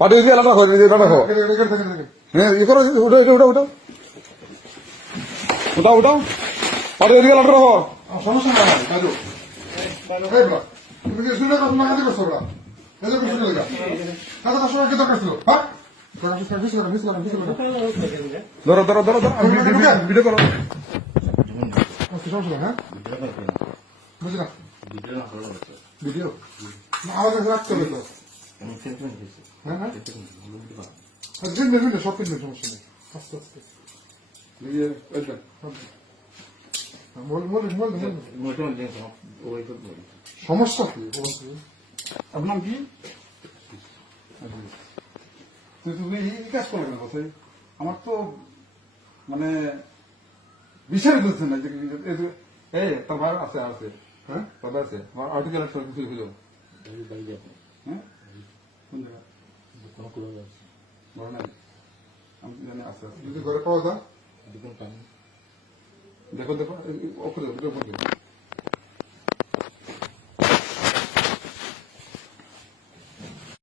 পাঠিয়ে দিয়ে আলাদা হয় এটা রাখো হ্যাঁ ই করো উঠো উঠো উঠো উঠাও উঠাও পাঠিয়ে দিয়ে আলাদা রাখো সমস্যা নাই কাজু তুমি কি শুনে কথা না কাজে করছো ওরা এজে করছো কি লাগা কাজা কাজ কি দরকার ছিল হ্যাঁ ধরো ধরো ধরো ধরো ভিডিও করো সমস্যা হ্যাঁ বুঝলা ভিডিও আমাদের রাখতে হবে তো হ্যাঁ হ্যাঁ সব কিছু সমস্যা নেই আস্তে আস্তে সমস্যা কি আপনার কি তুমি এই কাজ করবে না কথা আমার তো মানে বিচারই বলছেন না এই তার ভাই আছে আছে হ্যাঁ তাদের আছে আমার আর্টিকেল একটা কিছু হইল হ্যাঁ কোন জায়গা বড় নাই আমি জানি আছে যদি ঘরে পাওয়া যায় দেখো দেখো অক্ষরে